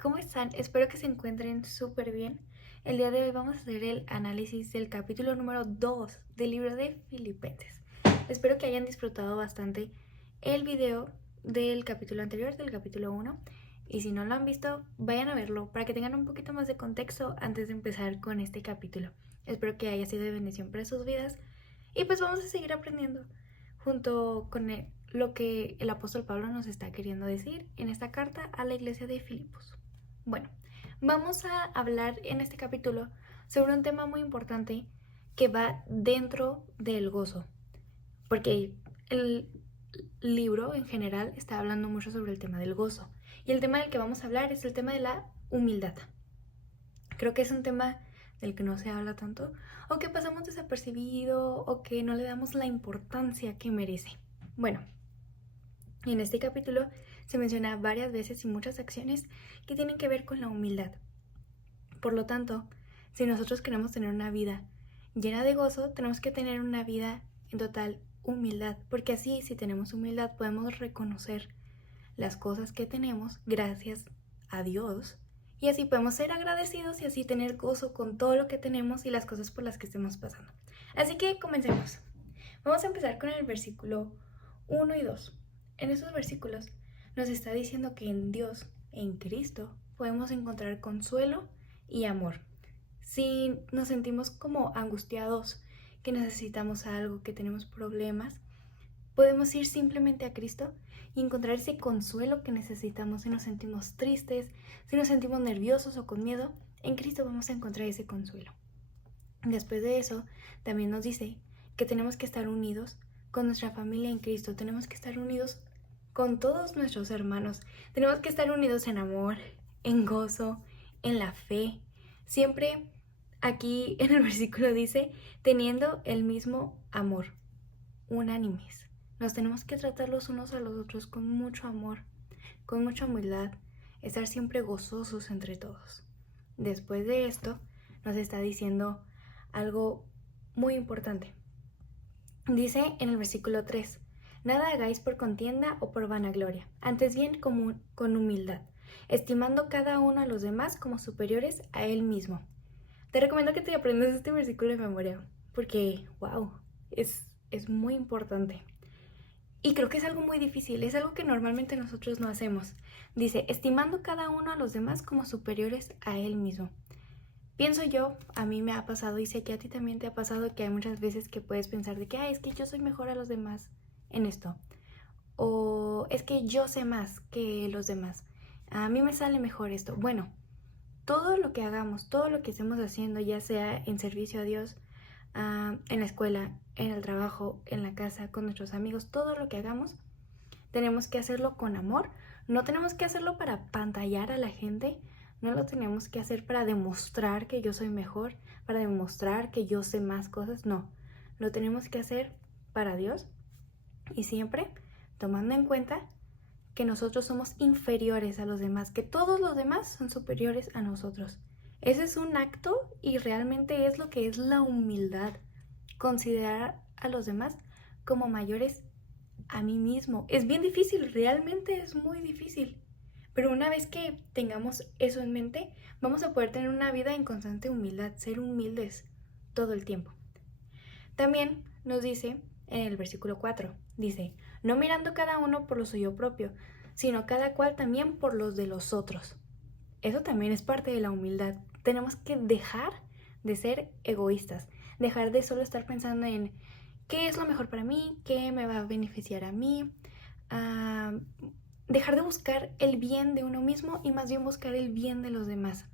¿Cómo están? Espero que se encuentren súper bien. El día de hoy vamos a hacer el análisis del capítulo número 2 del libro de Filipenses. Espero que hayan disfrutado bastante el video del capítulo anterior, del capítulo 1. Y si no lo han visto, vayan a verlo para que tengan un poquito más de contexto antes de empezar con este capítulo. Espero que haya sido de bendición para sus vidas. Y pues vamos a seguir aprendiendo junto con lo que el apóstol Pablo nos está queriendo decir en esta carta a la iglesia de Filipos. Bueno, vamos a hablar en este capítulo sobre un tema muy importante que va dentro del gozo, porque el libro en general está hablando mucho sobre el tema del gozo, y el tema del que vamos a hablar es el tema de la humildad. Creo que es un tema del que no se habla tanto, o que pasamos desapercibido, o que no le damos la importancia que merece. Bueno, en este capítulo se menciona varias veces y muchas acciones que tienen que ver con la humildad. Por lo tanto, si nosotros queremos tener una vida llena de gozo, tenemos que tener una vida en total humildad, porque así, si tenemos humildad, podemos reconocer las cosas que tenemos gracias a Dios, y así podemos ser agradecidos y así tener gozo con todo lo que tenemos y las cosas por las que estemos pasando. Así que comencemos. Vamos a empezar con el versículo 1 y 2. En esos versículos nos está diciendo que en Dios, en Cristo, podemos encontrar consuelo y amor. Si nos sentimos como angustiados, que necesitamos algo, que tenemos problemas, podemos ir simplemente a Cristo y encontrar ese consuelo que necesitamos. Si nos sentimos tristes, si nos sentimos nerviosos o con miedo, en Cristo vamos a encontrar ese consuelo. Después de eso, también nos dice que tenemos que estar unidos con nuestra familia en Cristo, tenemos que estar unidos con todos nuestros hermanos, tenemos que estar unidos en amor, en gozo, en la fe. Siempre aquí en el versículo dice, teniendo el mismo amor, unánimes. Nos tenemos que tratar los unos a los otros con mucho amor, con mucha humildad, estar siempre gozosos entre todos. Después de esto, nos está diciendo algo muy importante. Dice en el versículo 3, nada hagáis por contienda o por vanagloria, antes bien con humildad, estimando cada uno a los demás como superiores a él mismo. Te recomiendo que te aprendas este versículo de memoria, porque, wow, es muy importante. Y creo que es algo muy difícil, es algo que normalmente nosotros no hacemos. Dice, estimando cada uno a los demás como superiores a él mismo. Pienso yo, a mí me ha pasado y sé que a ti también te ha pasado que hay muchas veces que puedes pensar de que, es que yo soy mejor a los demás en esto. O es que yo sé más que los demás. A mí me sale mejor esto. Bueno, todo lo que hagamos, todo lo que estemos haciendo, ya sea en servicio a Dios, en la escuela, en el trabajo, en la casa, con nuestros amigos, todo lo que hagamos, tenemos que hacerlo con amor. No tenemos que hacerlo para pantallar a la gente, no lo tenemos que hacer para demostrar que yo soy mejor, para demostrar que yo sé más cosas, no. Lo tenemos que hacer para Dios y siempre tomando en cuenta que nosotros somos inferiores a los demás, que todos los demás son superiores a nosotros. Ese es un acto y realmente es lo que es la humildad. Considerar a los demás como mayores a mí mismo. Es bien difícil, realmente es muy difícil. Pero una vez que tengamos eso en mente, vamos a poder tener una vida en constante humildad, ser humildes todo el tiempo. También nos dice en el versículo 4, dice, no mirando cada uno por lo suyo propio, sino cada cual también por los de los otros. Eso también es parte de la humildad. Tenemos que dejar de ser egoístas, dejar de solo estar pensando en qué es lo mejor para mí, qué me va a beneficiar a mí, dejar de buscar el bien de uno mismo y más bien buscar el bien de los demás.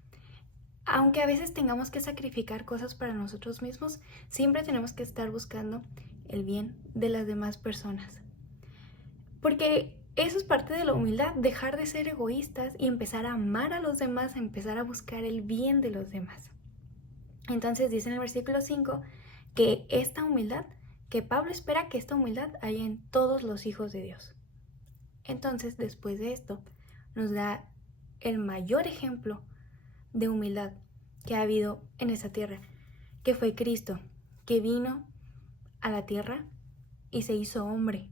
Aunque a veces tengamos que sacrificar cosas para nosotros mismos, siempre tenemos que estar buscando el bien de las demás personas. Porque eso es parte de la humildad, dejar de ser egoístas y empezar a amar a los demás, empezar a buscar el bien de los demás. Entonces dice en el versículo 5 que esta humildad, que Pablo espera que esta humildad haya en todos los hijos de Dios. Entonces, después de esto, nos da el mayor ejemplo de humildad que ha habido en esta tierra, que fue Cristo, que vino a la tierra y se hizo hombre.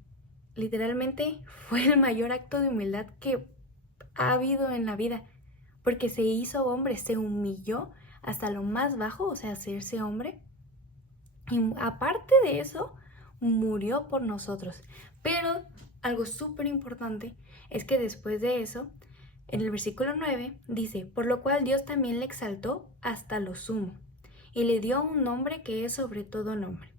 Literalmente fue el mayor acto de humildad que ha habido en la vida, porque se hizo hombre, se humilló hasta lo más bajo, o sea, hacerse hombre. Y aparte de eso, murió por nosotros. Pero algo súper importante es que después de eso, en el versículo 9 dice, por lo cual Dios también le exaltó hasta lo sumo y le dio un nombre que es sobre todo nombre,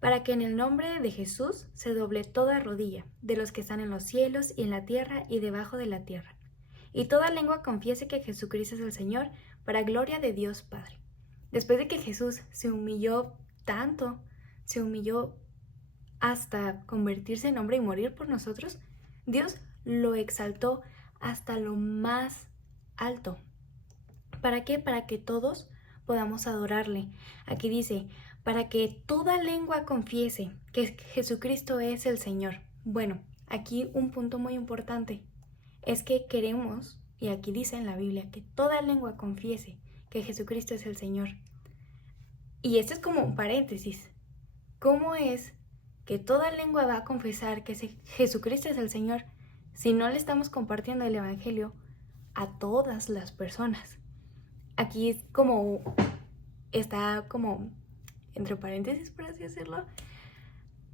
para que en el nombre de Jesús se doble toda rodilla, de los que están en los cielos y en la tierra y debajo de la tierra, y toda lengua confiese que Jesucristo es el Señor, para gloria de Dios Padre. Después de que Jesús se humilló tanto, se humilló hasta convertirse en hombre y morir por nosotros, Dios lo exaltó hasta lo más alto. ¿Para qué? Para que todos podamos adorarle. Aquí dice, para que toda lengua confiese que Jesucristo es el Señor. Bueno, aquí un punto muy importante es que queremos, y aquí dice en la Biblia, que toda lengua confiese que Jesucristo es el Señor. Y este es como un paréntesis. ¿Cómo es que toda lengua va a confesar que Jesucristo es el Señor si no le estamos compartiendo el Evangelio a todas las personas? Aquí es como, está como, entre paréntesis por así decirlo,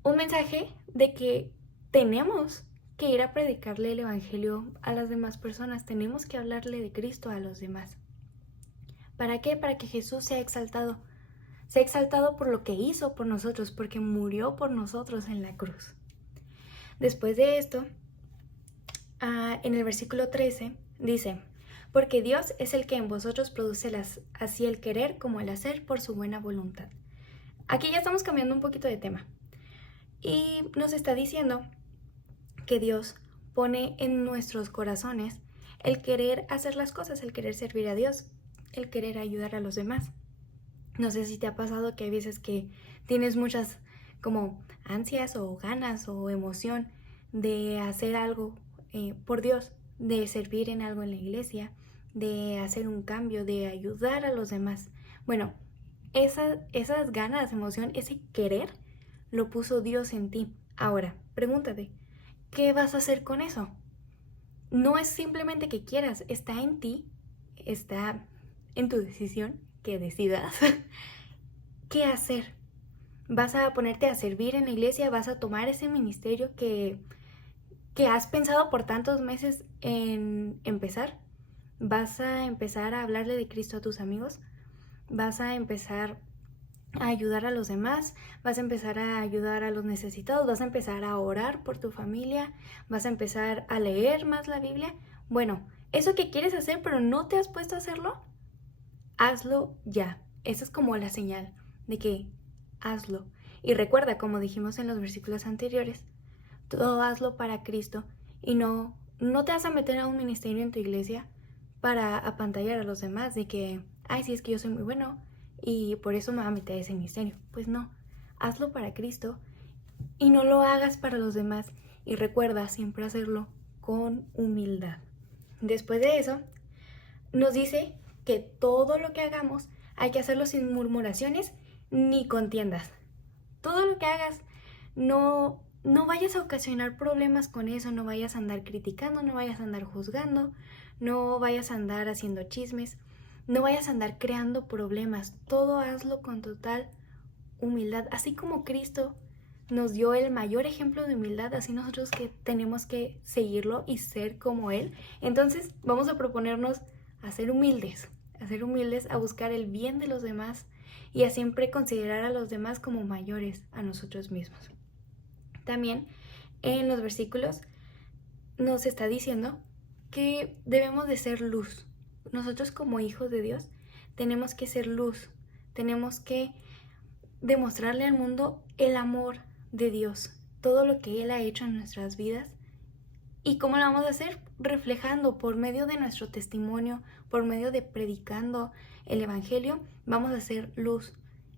un mensaje de que tenemos que ir a predicarle el Evangelio a las demás personas, tenemos que hablarle de Cristo a los demás. ¿Para qué? Para que Jesús sea exaltado por lo que hizo por nosotros, porque murió por nosotros en la cruz. Después de esto, en el versículo 13 dice, porque Dios es el que en vosotros produce así el querer como el hacer por su buena voluntad. Aquí ya estamos cambiando un poquito de tema y nos está diciendo que Dios pone en nuestros corazones el querer hacer las cosas, el querer servir a Dios, el querer ayudar a los demás. No sé si te ha pasado que hay veces que tienes muchas como ansias o ganas o emoción de hacer algo por Dios, de servir en algo en la iglesia, de hacer un cambio, de ayudar a los demás. Bueno, esas ganas, emoción, ese querer, lo puso Dios en ti. Ahora, pregúntate, ¿qué vas a hacer con eso? No es simplemente que quieras, está en ti, está en tu decisión, que decidas qué hacer. ¿Vas a ponerte a servir en la iglesia? ¿Vas a tomar ese ministerio que has pensado por tantos meses en empezar? ¿Vas a empezar a hablarle de Cristo a tus amigos? ¿Vas a empezar a ayudar a los demás? ¿Vas a empezar a ayudar a los necesitados? ¿Vas a empezar a orar por tu familia? ¿Vas a empezar a leer más la Biblia? Bueno, eso que quieres hacer pero no te has puesto a hacerlo, hazlo ya. Esa es como la señal de que hazlo. Y recuerda, como dijimos en los versículos anteriores, todo hazlo para Cristo y no te vas a meter a un ministerio en tu iglesia para apantallar a los demás de que, ay, sí, es que yo soy muy bueno y por eso me voy a meter a ese ministerio. Pues no, hazlo para Cristo y no lo hagas para los demás. Y recuerda siempre hacerlo con humildad. Después de eso, nos dice que todo lo que hagamos hay que hacerlo sin murmuraciones ni contiendas. Todo lo que hagas, no vayas a ocasionar problemas con eso, no vayas a andar criticando, no vayas a andar juzgando, no vayas a andar haciendo chismes, no vayas a andar creando problemas. Todo hazlo con total humildad. Así como Cristo nos dio el mayor ejemplo de humildad, así nosotros que tenemos que seguirlo y ser como Él. Entonces vamos a proponernos a ser humildes, a buscar el bien de los demás y a siempre considerar a los demás como mayores a nosotros mismos. También en los versículos nos está diciendo que debemos de ser luz. Nosotros como hijos de Dios tenemos que ser luz, tenemos que demostrarle al mundo el amor de Dios, todo lo que Él ha hecho en nuestras vidas. ¿Y cómo lo vamos a hacer? Reflejando por medio de nuestro testimonio, por medio de predicando el Evangelio, vamos a hacer luz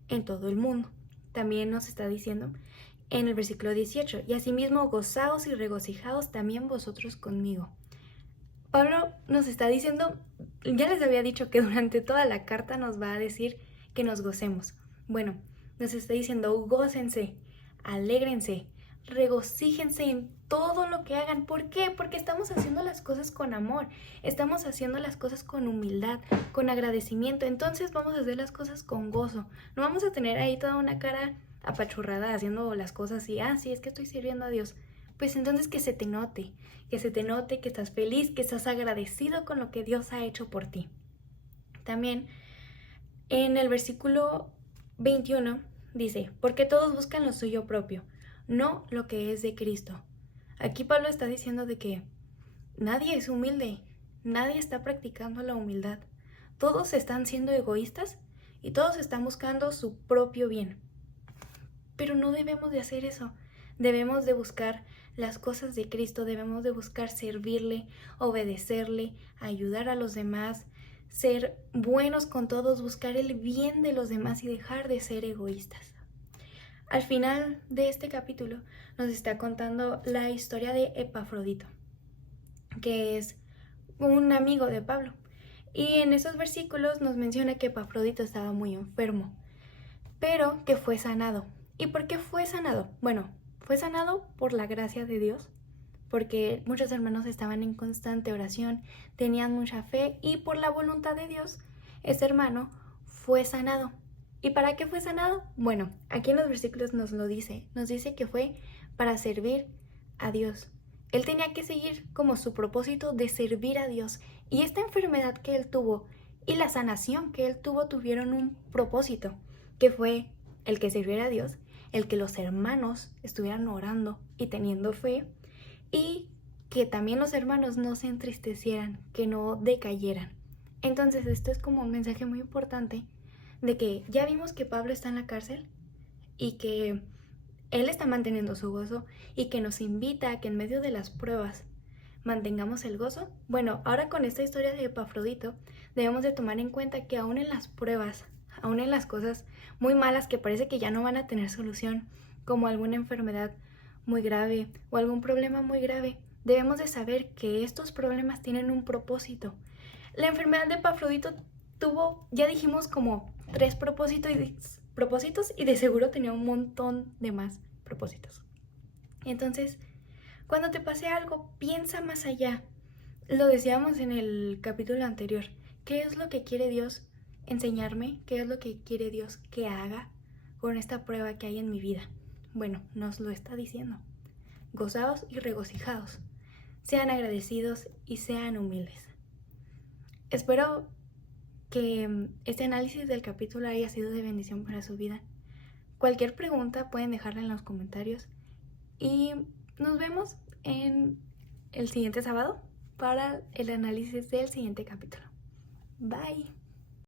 en todo el mundo. También nos está diciendo en el versículo 18, y asimismo gozaos y regocijaos también vosotros conmigo. Pablo nos está diciendo, ya les había dicho que durante toda la carta nos va a decir que nos gocemos. Bueno, nos está diciendo gócense, alégrense, regocíjense en todo lo que hagan. ¿Por qué? Porque estamos haciendo las cosas con amor, estamos haciendo las cosas con humildad, con agradecimiento. Entonces vamos a hacer las cosas con gozo. No vamos a tener ahí toda una cara apachurrada haciendo las cosas y, sí, es que estoy sirviendo a Dios. Pues entonces que se te note, que estás feliz, que estás agradecido con lo que Dios ha hecho por ti. También en el versículo 21 dice, porque todos buscan lo suyo propio, no lo que es de Cristo. Aquí Pablo está diciendo de que nadie es humilde, nadie está practicando la humildad. Todos están siendo egoístas y todos están buscando su propio bien. Pero no debemos de hacer eso. Debemos de buscar las cosas de Cristo, debemos de buscar servirle, obedecerle, ayudar a los demás, ser buenos con todos, buscar el bien de los demás y dejar de ser egoístas. Al final de este capítulo nos está contando la historia de Epafrodito, que es un amigo de Pablo. Y en esos versículos nos menciona que Epafrodito estaba muy enfermo, pero que fue sanado. ¿Y por qué fue sanado? Bueno, fue sanado por la gracia de Dios, porque muchos hermanos estaban en constante oración, tenían mucha fe y por la voluntad de Dios, ese hermano fue sanado. ¿Y para qué fue sanado? Bueno, aquí en los versículos nos dice que fue para servir a Dios. Él tenía que seguir como su propósito de servir a Dios. Y esta enfermedad que él tuvo y la sanación que él tuvo tuvieron un propósito, que fue el que sirviera a Dios, el que los hermanos estuvieran orando y teniendo fe, y que también los hermanos no se entristecieran, que no decayeran. Entonces esto es como un mensaje muy importante de que ya vimos que Pablo está en la cárcel y que él está manteniendo su gozo y que nos invita a que en medio de las pruebas mantengamos el gozo. Bueno, ahora con esta historia de Epafrodito debemos de tomar en cuenta que aún en las pruebas, aún en las cosas muy malas que parece que ya no van a tener solución, como alguna enfermedad muy grave o algún problema muy grave, debemos de saber que estos problemas tienen un propósito. La enfermedad de Epafrodito tuvo, ya dijimos, como 3 propósitos y de seguro tenía un montón de más propósitos. Entonces, cuando te pase algo, piensa más allá. Lo decíamos en el capítulo anterior. ¿Qué es lo que quiere Dios enseñarme? ¿Qué es lo que quiere Dios que haga con esta prueba que hay en mi vida? Bueno, nos lo está diciendo. Gozaos y regocijaos. Sean agradecidos y sean humildes. Espero que este análisis del capítulo haya sido de bendición para su vida. Cualquier pregunta pueden dejarla en los comentarios y nos vemos en el siguiente sábado para el análisis del siguiente capítulo. Bye.